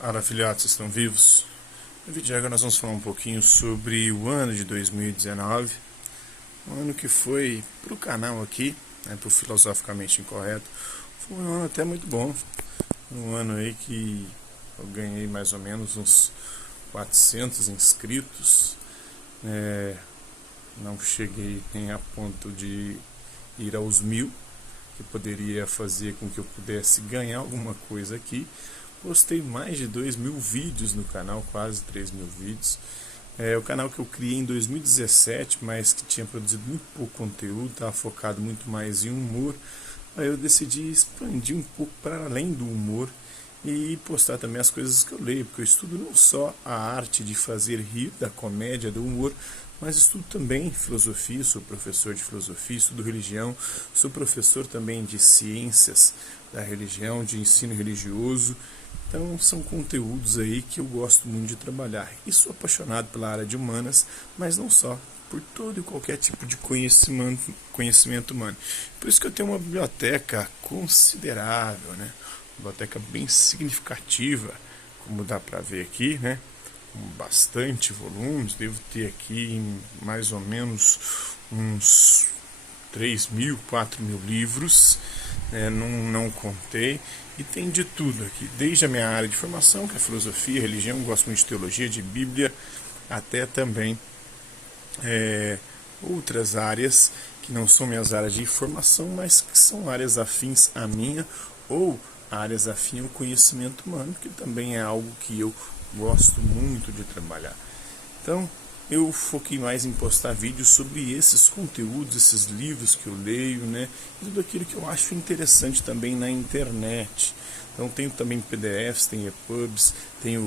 Fala, filhotes, estão vivos? No vídeo de agora nós vamos falar um pouquinho sobre o ano de 2019, um ano que foi para o canal aqui, para o Filosoficamente Incorreto, foi um ano até muito bom, um ano aí que eu ganhei mais ou menos uns 400 inscritos, não cheguei nem a ponto de ir aos 1000, que poderia fazer com que eu pudesse ganhar alguma coisa aqui. Postei mais de 2.000 vídeos no canal, quase 3.000 vídeos. O canal que eu criei em 2017, mas que tinha produzido muito pouco conteúdo, estava focado muito mais em humor. Aí eu decidi expandir um pouco para além do humor e postar também as coisas que eu leio, porque eu estudo não só a arte de fazer rir, da comédia, do humor, mas estudo também filosofia, sou professor de filosofia, estudo religião, sou professor também de ciências da religião, de ensino religioso. Então são conteúdos aí que eu gosto muito de trabalhar. E sou apaixonado pela área de humanas, mas não só, por todo e qualquer tipo de conhecimento humano. Por isso que eu tenho uma biblioteca considerável, né? Uma biblioteca bem significativa, como dá para ver aqui, né? Com bastante volumes, devo ter aqui mais ou menos uns 3.000, 4.000 livros, não contei, e tem de tudo aqui, desde a minha área de formação, que é filosofia, religião, gosto muito de teologia, de Bíblia, até também outras áreas que não são minhas áreas de formação, mas que são áreas afins à minha, ou áreas afins ao conhecimento humano, que também é algo que eu gosto muito de trabalhar. Então, eu foquei mais em postar vídeos sobre esses conteúdos, esses livros que eu leio, né? E tudo aquilo que eu acho interessante também na internet. Então, tenho também PDFs, tem EPUBs, tenho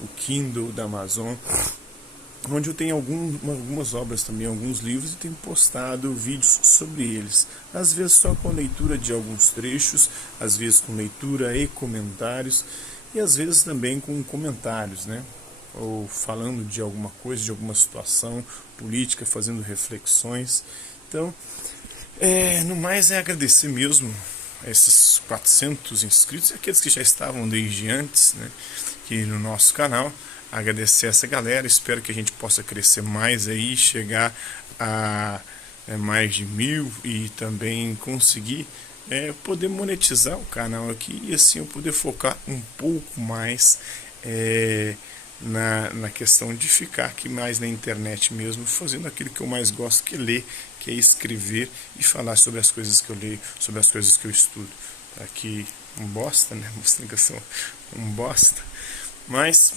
o Kindle da Amazon, onde eu tenho algumas obras também, alguns livros, e tenho postado vídeos sobre eles. Às vezes só com a leitura de alguns trechos, às vezes com leitura e comentários, e às vezes também com comentários, né? Ou falando de alguma coisa, de alguma situação política, fazendo reflexões. Então, no mais é agradecer mesmo a esses 400 inscritos, e aqueles que já estavam desde antes, né, aqui no nosso canal. Agradecer essa galera, espero que a gente possa crescer mais aí, chegar a mais de 1.000 e também conseguir poder monetizar o canal aqui, e assim eu poder focar um pouco mais na questão de ficar aqui mais na internet mesmo, fazendo aquilo que eu mais gosto, que é ler, que é escrever e falar sobre as coisas que eu leio, sobre as coisas que eu estudo. Aqui um bosta, né? Mostrando que eu sou um bosta. Mas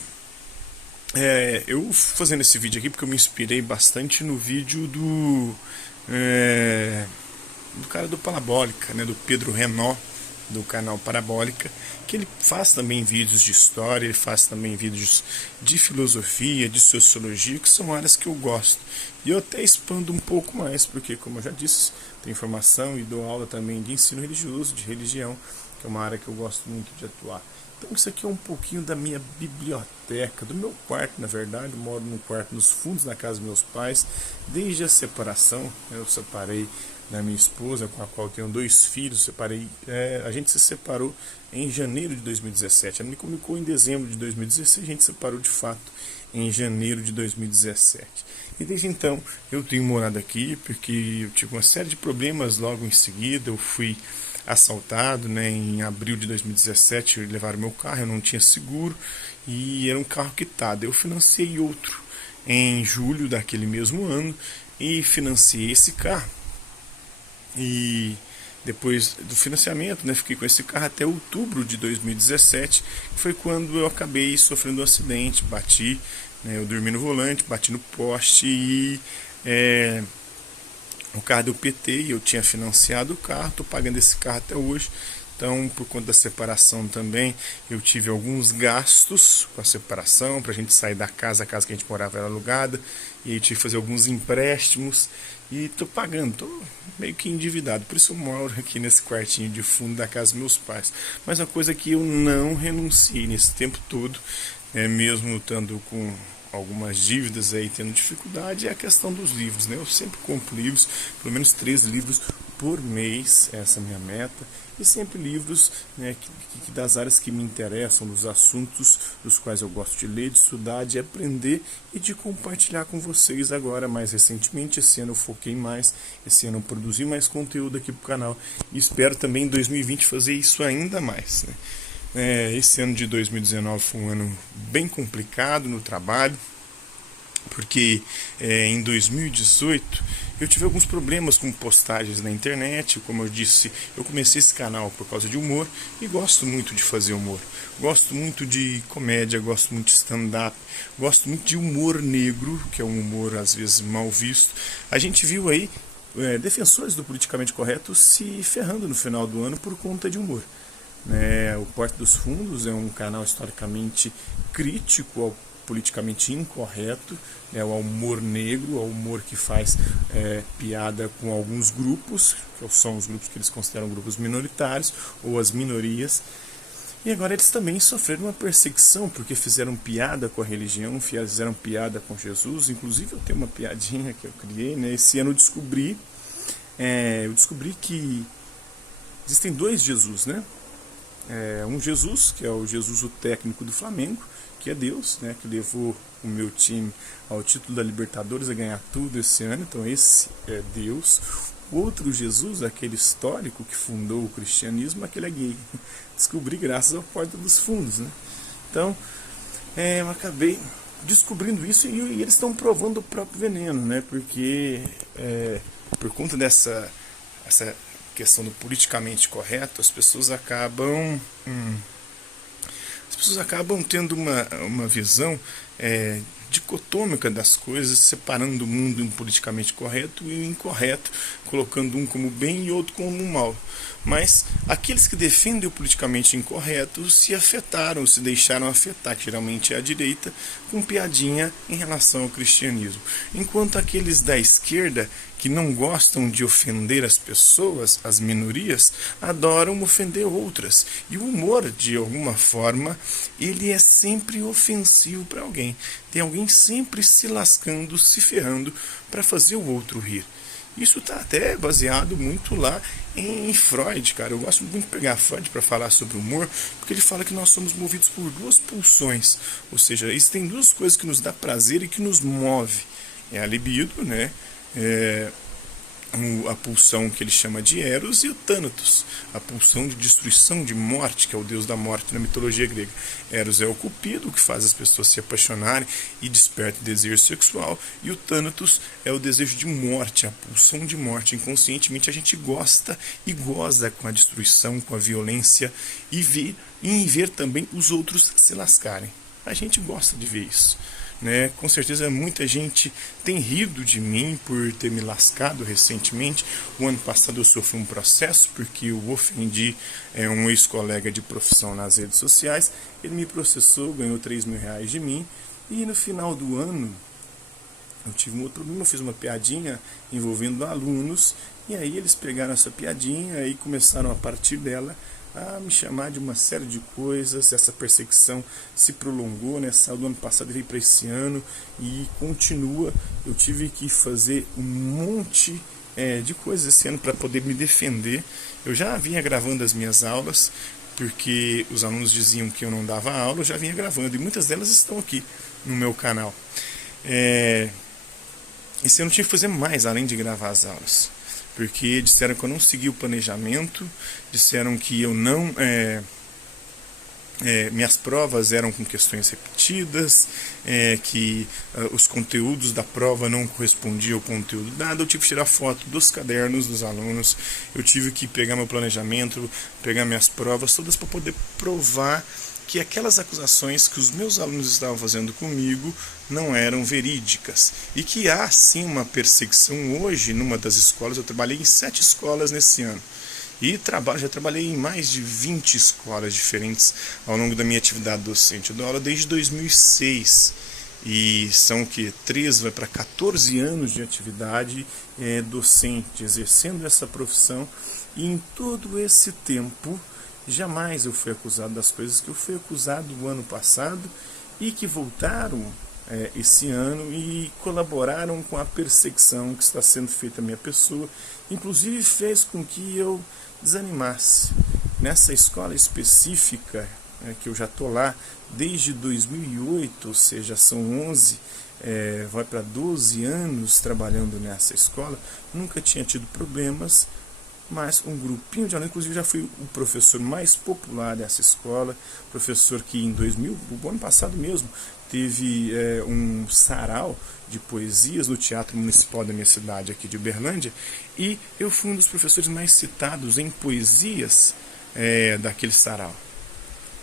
eu fazendo esse vídeo aqui porque eu me inspirei bastante no vídeo do cara do Parabólica, né? Do Pedro Renó, do canal Parabólica, que ele faz também vídeos de história, ele faz também vídeos de filosofia, de sociologia, que são áreas que eu gosto. E eu até expando um pouco mais, porque, como eu já disse, tenho formação e dou aula também de ensino religioso, de religião, que é uma área que eu gosto muito de atuar. Então isso aqui é um pouquinho da minha biblioteca, do meu quarto, na verdade. Eu moro num quarto nos fundos da casa dos meus pais, desde a separação. Eu separei da minha esposa, com a qual eu tenho 2 filhos. A gente se separou em janeiro de 2017. Ela me comunicou em dezembro de 2016, a gente se separou de fato em janeiro de 2017. E desde então eu tenho morado aqui, porque eu tive uma série de problemas logo em seguida. Eu fui assaltado, né, em abril de 2017, levaram meu carro, eu não tinha seguro e era um carro quitado. Eu financiei outro em julho daquele mesmo ano e financiei esse carro. E depois do financiamento, né, fiquei com esse carro até outubro de 2017, que foi quando eu acabei sofrendo um acidente, bati, né, eu dormi no volante, bati no poste e o carro deu PT, e eu tinha financiado o carro, estou pagando esse carro até hoje. Então, por conta da separação também, eu tive alguns gastos com a separação, para a gente sair da casa, a casa que a gente morava era alugada, e aí tive que fazer alguns empréstimos, e estou pagando, estou meio que endividado, por isso eu moro aqui nesse quartinho de fundo da casa dos meus pais. Mas uma coisa que eu não renunciei nesse tempo todo, mesmo estando com algumas dívidas aí, tendo dificuldade, é a questão dos livros, né? Eu sempre compro livros, pelo menos 3 livros por mês, essa é a minha meta, e sempre livros, né, que das áreas que me interessam, dos assuntos dos quais eu gosto de ler, de estudar, de aprender e de compartilhar com vocês agora. Mais recentemente, esse ano eu foquei mais, esse ano eu produzi mais conteúdo aqui para o canal e espero também em 2020 fazer isso ainda mais, né? Esse ano de 2019 foi um ano bem complicado no trabalho, porque em 2018 eu tive alguns problemas com postagens na internet. Como eu disse, eu comecei esse canal por causa de humor e gosto muito de fazer humor. Gosto muito de comédia, gosto muito de stand-up, gosto muito de humor negro, que é um humor às vezes mal visto. A gente viu aí defensores do politicamente correto se ferrando no final do ano por conta de humor. O Porta dos Fundos é um canal historicamente crítico ao politicamente incorreto, ao humor negro, ao humor que faz piada com alguns grupos, que são os grupos que eles consideram grupos minoritários, ou as minorias. E agora eles também sofreram uma perseguição, porque fizeram piada com a religião, fizeram piada com Jesus. Inclusive eu tenho uma piadinha que eu criei, né? Esse ano eu descobri que existem dois Jesus, né? Um Jesus, que é o Jesus, o técnico do Flamengo, que é Deus, né, que levou o meu time ao título da Libertadores, a ganhar tudo esse ano. Então esse é Deus. O outro Jesus, aquele histórico que fundou o cristianismo, aquele é gay. Descobri graças ao Porta dos Fundos, né? Então eu acabei descobrindo isso e eles estão provando o próprio veneno, né? Porque por conta dessa questão do politicamente correto, as pessoas acabam tendo uma visão dicotômica das coisas, separando o mundo em politicamente correto e incorreto, colocando um como bem e outro como mal. Mas aqueles que defendem o politicamente incorreto se afetaram, se deixaram afetar, que geralmente é a direita, com piadinha em relação ao cristianismo. Enquanto aqueles da esquerda, que não gostam de ofender as pessoas, as minorias, adoram ofender outras. E o humor, de alguma forma, ele é sempre ofensivo para alguém. Tem alguém sempre se lascando, se ferrando para fazer o outro rir. Isso está até baseado muito lá em Freud, cara. Eu gosto muito de pegar Freud para falar sobre humor, porque ele fala que nós somos movidos por duas pulsões. Ou seja, existem duas coisas que nos dá prazer e que nos move. É a libido, né? A pulsão que ele chama de Eros, e o Thanatos, a pulsão de destruição, de morte, que é o deus da morte na mitologia grega. Eros é o cupido, que faz as pessoas se apaixonarem e desperta o desejo sexual, e o Thanatos é o desejo de morte, a pulsão de morte. Inconscientemente a gente gosta e goza com a destruição, com a violência, e ver também os outros se lascarem. A gente gosta de ver isso. Com certeza muita gente tem rido de mim por ter me lascado recentemente. O ano passado eu sofri um processo porque eu ofendi um ex-colega de profissão nas redes sociais. Ele me processou, ganhou R$3.000 de mim, e no final do ano eu tive um outro problema. Eu fiz uma piadinha envolvendo alunos, e aí eles pegaram essa piadinha e começaram a partir dela a me chamar de uma série de coisas. Essa perseguição se prolongou, né? Saiu do ano passado e veio para esse ano e continua. Eu tive que fazer um monte de coisas esse ano para poder me defender. Eu já vinha gravando as minhas aulas, porque os alunos diziam que eu não dava aula. Eu já vinha gravando, e muitas delas estão aqui no meu canal. Esse ano eu tive que fazer mais, além de gravar as aulas, porque disseram que eu não segui o planejamento, disseram que eu não... minhas provas eram com questões repetidas, que os conteúdos da prova não correspondiam ao conteúdo dado. Eu tive que tirar foto dos cadernos dos alunos, eu tive que pegar meu planejamento, pegar minhas provas todas para poder provar que aquelas acusações que os meus alunos estavam fazendo comigo não eram verídicas, e que há sim uma perseguição hoje numa das escolas. Eu trabalhei em 7 escolas nesse ano, e já trabalhei em mais de 20 escolas diferentes ao longo da minha atividade docente. Eu dou aula desde 2006, e são 13, vai para 14 anos de atividade docente, exercendo essa profissão. E em todo esse tempo jamais eu fui acusado das coisas que eu fui acusado o ano passado, e que voltaram esse ano e colaboraram com a perseguição que está sendo feita à minha pessoa, inclusive fez com que eu desanimasse. Nessa escola específica, que eu já estou lá desde 2008, ou seja, são 11, vai para 12 anos trabalhando nessa escola, nunca tinha tido problemas, mas um grupinho de alunos, inclusive já fui o professor mais popular dessa escola, professor que em 2000, o ano passado mesmo, teve um sarau de poesias no Teatro Municipal da minha cidade aqui de Uberlândia, e eu fui um dos professores mais citados em poesias daquele sarau.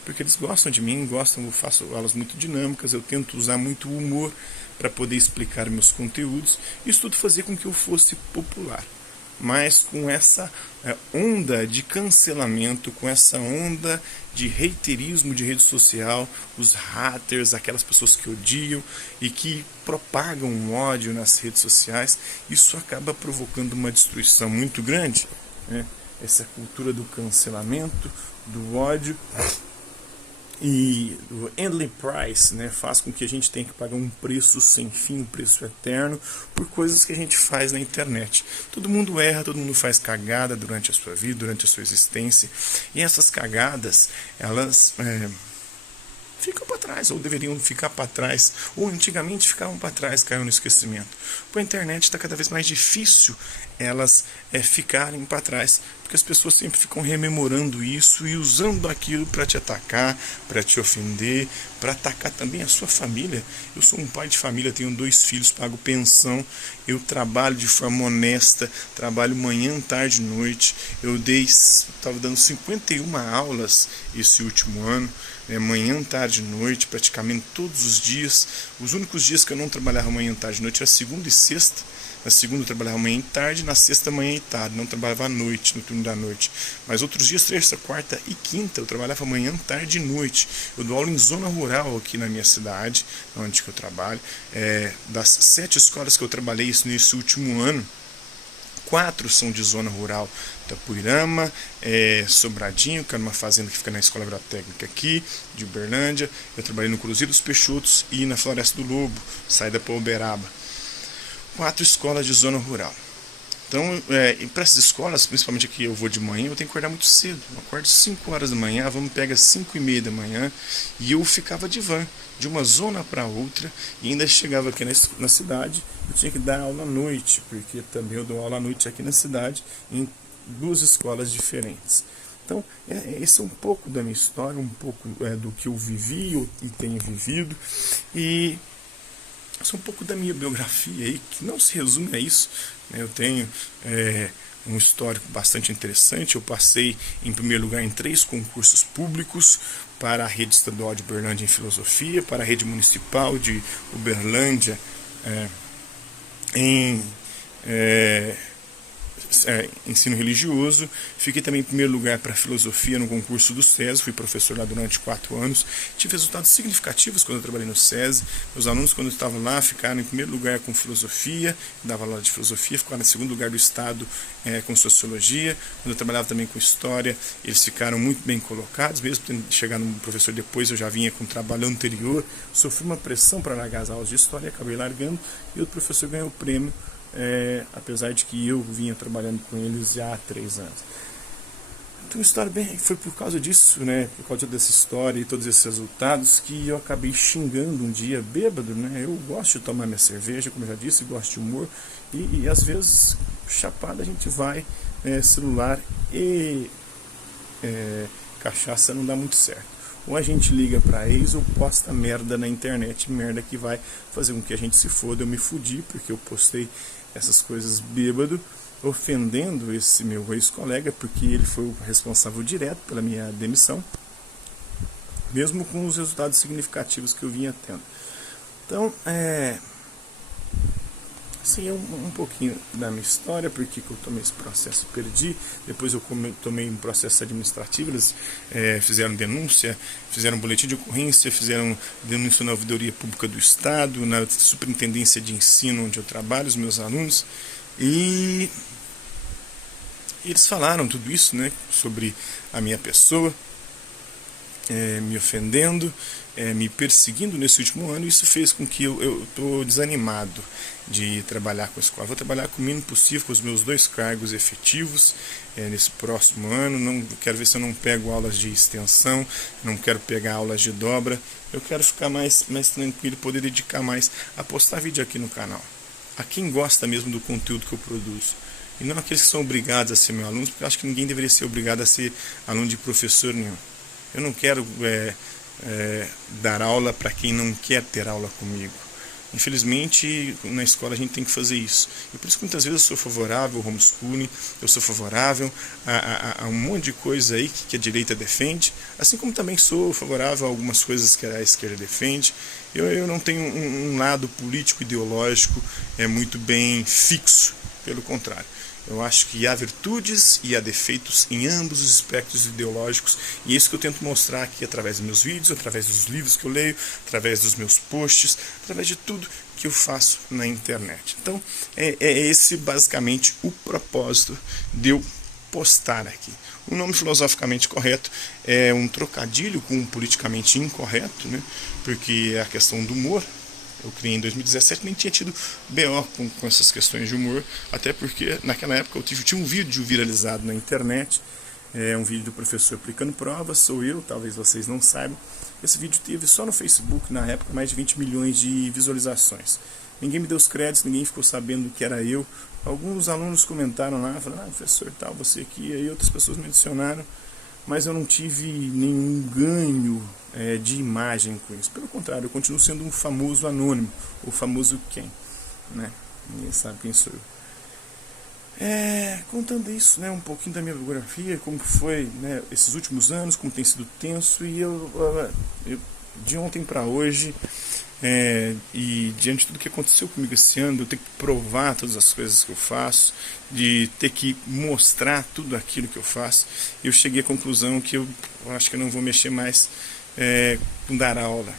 Porque eles gostam de mim, eu faço aulas muito dinâmicas, eu tento usar muito o humor para poder explicar meus conteúdos, e isso tudo fazia com que eu fosse popular. Mas com essa onda de cancelamento, com essa onda de haterismo de rede social, os haters, aquelas pessoas que odiam e que propagam ódio nas redes sociais, isso acaba provocando uma destruição muito grande, né? Essa cultura do cancelamento, do ódio e o endless price, né, faz com que a gente tenha que pagar um preço sem fim, um preço eterno, por coisas que a gente faz na internet. Todo mundo erra, todo mundo faz cagada durante a sua vida, durante a sua existência, e essas cagadas, elas ficam para trás, ou deveriam ficar para trás, ou antigamente ficavam para trás, caiu no esquecimento. Com a internet está cada vez mais difícil elas ficarem para trás, porque as pessoas sempre ficam rememorando isso e usando aquilo para te atacar, para te ofender, para atacar também a sua família. Eu sou um pai de família, tenho 2 filhos, pago pensão, eu trabalho de forma honesta, trabalho manhã, tarde e noite. Eu estava dando 51 aulas esse último ano, manhã, tarde e noite, praticamente todos os dias. Os únicos dias que eu não trabalhava manhã, tarde e noite era segunda e sexta. Na segunda eu trabalhava manhã e tarde, na sexta manhã e tarde, não trabalhava à noite, no turno da noite. Mas outros dias, terça, quarta e quinta, eu trabalhava manhã, tarde e noite. Eu dou aula em zona rural aqui na minha cidade, onde que eu trabalho. Das 7 escolas que eu trabalhei nesse último ano, 4 são de zona rural, Tapuirama, Sobradinho, que é uma fazenda que fica na Escola Agrotécnica aqui, de Uberlândia. Eu trabalhei no Cruzeiro dos Peixotos e na Floresta do Lobo, saída para Uberaba. 4 escolas de zona rural. Então, para essas escolas, principalmente aqui eu vou de manhã, eu tenho que acordar muito cedo. Eu acordo 5 horas da manhã, a van me pega às 5h30 da manhã, e eu ficava de van, de uma zona para outra, e ainda chegava aqui na cidade, eu tinha que dar aula à noite, porque também eu dou aula à noite aqui na cidade, em 2 escolas diferentes. Então, esse é um pouco da minha história, um pouco do que eu vivi e tenho vivido, e isso é um pouco da minha biografia aí, que não se resume a isso, né? Eu tenho um histórico bastante interessante. Eu passei em primeiro lugar em 3 concursos públicos, para a rede estadual de Uberlândia em filosofia, para a rede municipal de Uberlândia em ensino religioso. Fiquei também em primeiro lugar para filosofia no concurso do SESI, fui professor lá durante 4 anos, tive resultados significativos quando eu trabalhei no SESI. Meus alunos, quando eu estava lá, ficaram em primeiro lugar com filosofia, dava aula de filosofia, ficaram em segundo lugar do estado com sociologia. Quando eu trabalhava também com história, eles ficaram muito bem colocados, mesmo tendo chegado no professor depois, eu já vinha com o trabalho anterior, sofri uma pressão para largar as aulas de história, acabei largando, e o professor ganhou o prêmio, apesar de que eu vinha trabalhando com eles já há 3 anos. Então a história foi por causa disso, né, por causa dessa história e todos esses resultados, que eu acabei xingando um dia, bêbado, né? Eu gosto de tomar minha cerveja, como eu já disse, gosto de humor, e às vezes, chapado, a gente vai, celular e cachaça não dá muito certo. Ou a gente liga pra ex ou posta merda na internet, merda que vai fazer com que a gente se foda. Eu me fudi porque eu postei essas coisas bêbado, ofendendo esse meu ex-colega, porque ele foi o responsável direto pela minha demissão, mesmo com os resultados significativos que eu vinha tendo. Então, assim, é um pouquinho da minha história, porque que eu tomei esse processo e perdi. Depois eu tomei um processo administrativo, eles fizeram denúncia, fizeram boletim de ocorrência, fizeram denúncia na ouvidoria pública do estado, na superintendência de ensino onde eu trabalho, os meus alunos, e eles falaram tudo isso, né, sobre a minha pessoa, me ofendendo, me perseguindo nesse último ano. Isso fez com que eu estou desanimado de trabalhar com a escola. Vou trabalhar com o mínimo possível, com os meus 2 cargos efetivos nesse próximo ano. Não quero ver se eu não pego aulas de extensão, não quero pegar aulas de dobra. Eu quero ficar mais tranquilo, poder dedicar mais a postar vídeo aqui no canal, a quem gosta mesmo do conteúdo que eu produzo. E não aqueles que são obrigados a ser meu aluno, porque eu acho que ninguém deveria ser obrigado a ser aluno de professor nenhum. Eu não quero dar aula para quem não quer ter aula comigo. Infelizmente, na escola a gente tem que fazer isso. E por isso que muitas vezes eu sou favorável ao homeschooling, eu sou favorável a um monte de coisa aí que a direita defende, assim como também sou favorável a algumas coisas que a esquerda defende. Eu não tenho um lado político ideológico muito bem fixo, pelo contrário. Eu acho que há virtudes e há defeitos em ambos os espectros ideológicos, e é isso que eu tento mostrar aqui através dos meus vídeos, através dos livros que eu leio, através dos meus posts, através de tudo que eu faço na internet. Então, é esse basicamente o propósito de eu postar aqui. O nome filosoficamente correto é um trocadilho com o politicamente incorreto, né? Porque é a questão do humor. Eu criei em 2017, nem tinha tido BO com essas questões de humor, até porque naquela época eu tinha um vídeo viralizado na internet, um vídeo do professor aplicando provas, sou eu, talvez vocês não saibam. Esse vídeo teve só no Facebook, na época, mais de 20 milhões de visualizações. Ninguém me deu os créditos, ninguém ficou sabendo que era eu. Alguns alunos comentaram lá, falaram, professor, tal, você aqui, aí outras pessoas me adicionaram, mas eu não tive nenhum ganho de imagem com isso. Pelo contrário, eu continuo sendo um famoso anônimo, o famoso quem, né? Ninguém sabe quem sou eu. Contando isso, né, um pouquinho da minha biografia, como foi, né, esses últimos anos, como tem sido tenso, e eu de ontem para hoje, e diante de tudo que aconteceu comigo esse ano, eu ter que provar todas as coisas que eu faço, de ter que mostrar tudo aquilo que eu faço, eu cheguei à conclusão que eu acho que eu não vou mexer mais com dar aula,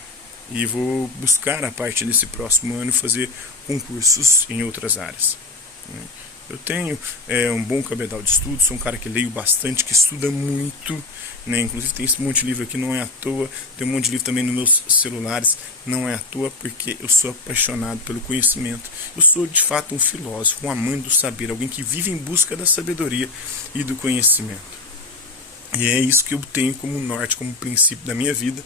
e vou buscar a partir desse próximo ano fazer concursos em outras áreas, né? Eu tenho um bom cabedal de estudo, sou um cara que leio bastante, que estuda muito, né? Inclusive tem esse monte de livro aqui, não é à toa, tem um monte de livro também nos meus celulares, não é à toa, porque eu sou apaixonado pelo conhecimento. Eu sou de fato um filósofo, um amante do saber, alguém que vive em busca da sabedoria e do conhecimento. E é isso que eu tenho como norte, como princípio da minha vida.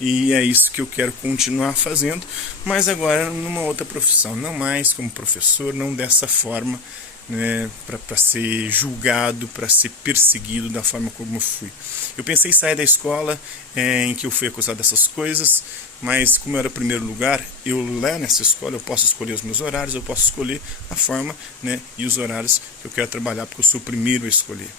E é isso que eu quero continuar fazendo, mas agora numa outra profissão, não mais como professor, não dessa forma, né, para ser julgado, para ser perseguido da forma como eu fui. Eu pensei em sair da escola em que eu fui acusado dessas coisas, mas como eu era o primeiro lugar, eu lá nessa escola eu posso escolher os meus horários, eu posso escolher a forma, né, e os horários que eu quero trabalhar, porque eu sou o primeiro a escolher.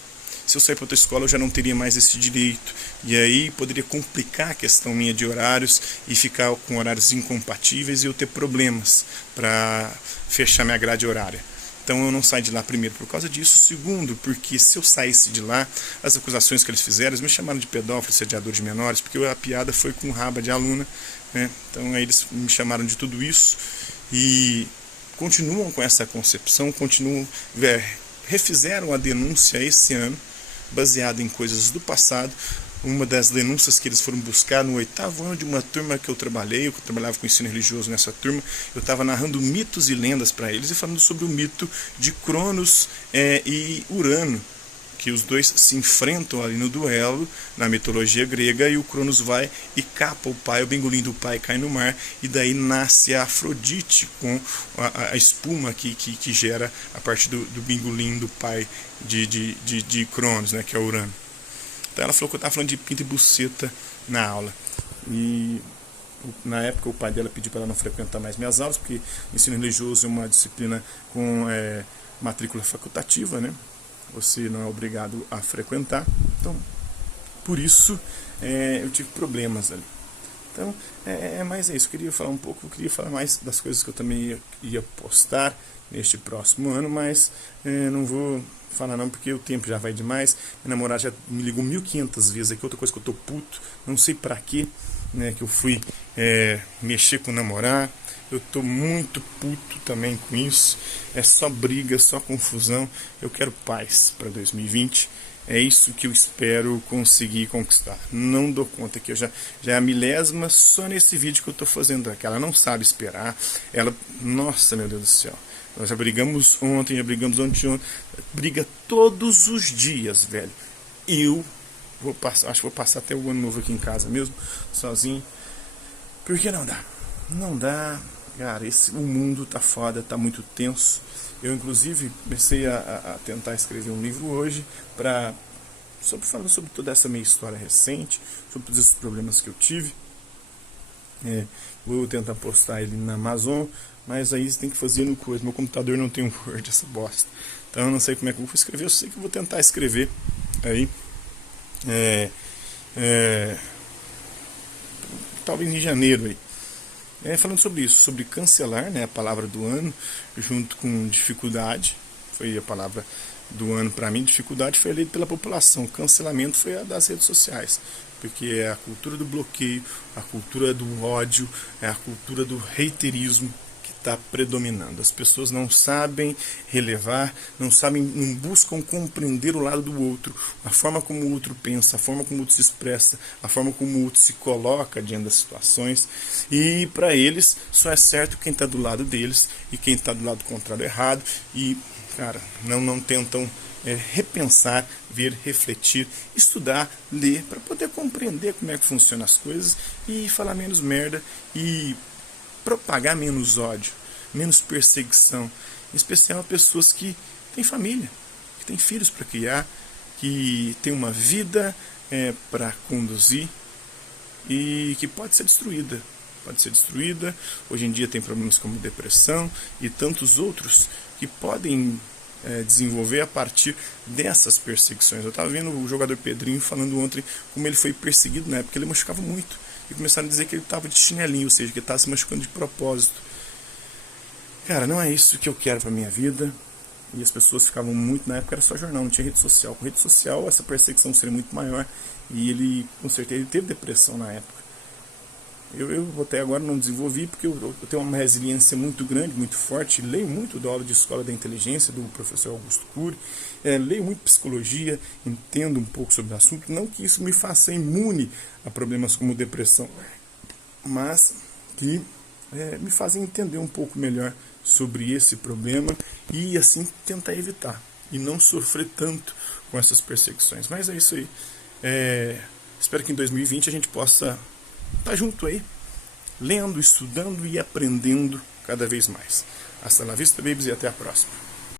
Se eu sair para outra escola, eu já não teria mais esse direito. E aí poderia complicar a questão minha de horários e ficar com horários incompatíveis e eu ter problemas para fechar minha grade horária. Então eu não saio de lá, primeiro, por causa disso. Segundo, porque se eu saísse de lá, as acusações que eles fizeram, eles me chamaram de pedófilo, sediador de menores, porque a piada foi com raba de aluna, né? Então aí eles me chamaram de tudo isso e continuam com essa concepção, refizeram a denúncia esse ano, baseado em coisas do passado. Uma das denúncias que eles foram buscar no 8º ano de uma turma que eu trabalhava com ensino religioso nessa turma, eu estava narrando mitos e lendas para eles e falando sobre o mito de Cronos e Urano, que os dois se enfrentam ali no duelo, na mitologia grega, e o Cronos vai e capa o pai, o bengolim do pai cai no mar, e daí nasce a Afrodite com a espuma que gera a partir do bengolim do pai de Cronos, né, que é Urano. Então ela falou que eu estava falando de pinta e buceta na aula. E na época o pai dela pediu para ela não frequentar mais minhas aulas, porque ensino religioso é uma disciplina com matrícula facultativa, né? Você não é obrigado a frequentar. Então, por isso eu tive problemas ali. Então, mais isso. Eu queria falar mais das coisas que eu também ia postar neste próximo ano, mas não vou falar não, porque o tempo já vai demais. Minha namorada já me ligou 1500 vezes aqui, outra coisa que eu tô puto, não sei pra quê, né, que eu fui mexer com namorar. Eu tô muito puto também com isso. É só briga, só confusão. Eu quero paz para 2020. É isso que eu espero conseguir conquistar. Não dou conta que já é a milésima só nesse vídeo que eu estou fazendo aqui. Ela não sabe esperar. Ela, nossa, meu Deus do céu. Nós já brigamos ontem, já brigamos ontem. Briga todos os dias, velho. Eu vou passar, acho que vou passar até o ano novo aqui em casa mesmo, sozinho. Porque não dá. Não dá. Cara, o mundo tá foda, tá muito tenso. Eu, inclusive, comecei a tentar escrever um livro hoje falando sobre toda essa minha história recente, sobre todos esses problemas que eu tive. Vou tentar postar ele na Amazon, mas aí você tem que fazer no coisa. Meu computador não tem um Word, essa bosta. Então eu não sei como é que eu vou escrever. Eu sei que eu vou tentar escrever aí. Talvez em janeiro aí. Falando sobre isso, sobre cancelar, né, a palavra do ano, junto com dificuldade, foi a palavra do ano para mim. Dificuldade foi eleita pela população, cancelamento foi a das redes sociais, porque é a cultura do bloqueio, a cultura do ódio, é a cultura do haterismo que está predominando. As pessoas não sabem relevar, não buscam compreender o lado do outro, a forma como o outro pensa, a forma como o outro se expressa, a forma como o outro se coloca diante das situações. E para eles só é certo quem está do lado deles, e quem está do lado contrário é errado. E, cara, não tentam repensar, ver, refletir, estudar, ler, para poder compreender como é que funcionam as coisas e falar menos merda e propagar menos ódio, menos perseguição, em especial a pessoas que têm família, que têm filhos para criar, que têm uma vida para conduzir e que pode ser destruída. Pode ser destruída. Hoje em dia tem problemas como depressão e tantos outros que podem desenvolver a partir dessas perseguições. Eu estava vendo o jogador Pedrinho falando ontem como ele foi perseguido na época, ele machucava muito. E começaram a dizer que ele estava de chinelinho, ou seja, que ele estava se machucando de propósito. Cara, não é isso que eu quero para minha vida. E as pessoas ficavam muito, na época era só jornal, não tinha rede social. Com rede social essa perseguição seria muito maior. E ele, com certeza, ele teve depressão na época. Eu até agora não desenvolvi, porque eu tenho uma resiliência muito grande, muito forte. Leio muito da aula de Escola da Inteligência, do professor Augusto Cury. Leio muito psicologia, entendo um pouco sobre o assunto. Não que isso me faça imune a problemas como depressão, mas que me fazem entender um pouco melhor sobre esse problema e assim tentar evitar e não sofrer tanto com essas perseguições. Mas é isso aí. Espero que em 2020 a gente possa estar junto aí, lendo, estudando e aprendendo cada vez mais. Hasta la vista, babies, e até a próxima.